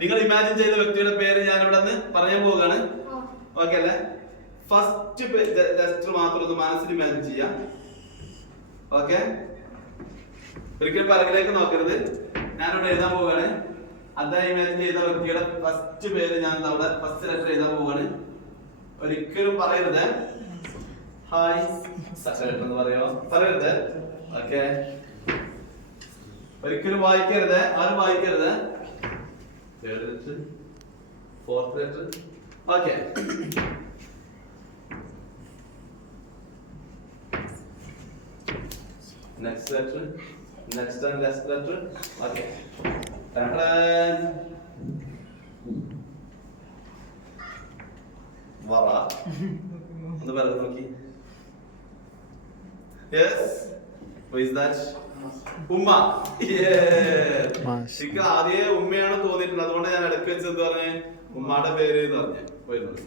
നിങ്ങൾ ഇമാജിൻ ചെയ്ത വ്യക്തിയുടെ പേര് ഞാൻ ഇവിടെ നിന്ന് പറയാൻ പോവുകയാണ്. ഓക്കെ അല്ലേ? ഫസ്റ്റ് ജസ്റ്റ് മാത്രം ഒന്ന് മനസ്സിൽ ഇമാജിൻ ചെയ്യാം. ഓക്കെ, ഒരിക്കലും പിറകിലേക്ക് നോക്കരുത്. ഞാനിവിടെ എഴുതാൻ പോവുകയാണ്. അദ്ദേഹം ഇമാജിൻ ചെയ്ത വ്യക്തിയുടെ ഫസ്റ്റ് പേര് ഞാൻ അവിടെ ഫസ്റ്റ് ലെറ്റർ എഴുതാൻ പോവുകയാണ്. ഒരിക്കലും പറയരുത് ഹായ് ലെറ്റർ എന്ന് പറയരുത്. ഓക്കെ, ഒരിക്കലും വായിക്കരുത്. ആരും വായിക്കരുത്. Third letter, fourth letter. Okay, next letter, next and last letter. Okay, വറ ഒന്ന് പറഞ്ഞു നോക്കി. Yes, who is that? ഉമ്മ. എനിക്ക് ആദ്യമേ ഉമ്മയാണ് തോന്നിയിട്ടുള്ളത്. അതുകൊണ്ട് ഞാൻ ഇടയ്ക്ക് വെച്ച് എന്ത് പറഞ്ഞേ, ഉമ്മയുടെ പേര് എന്ന് പറഞ്ഞു പോയിരുന്നു.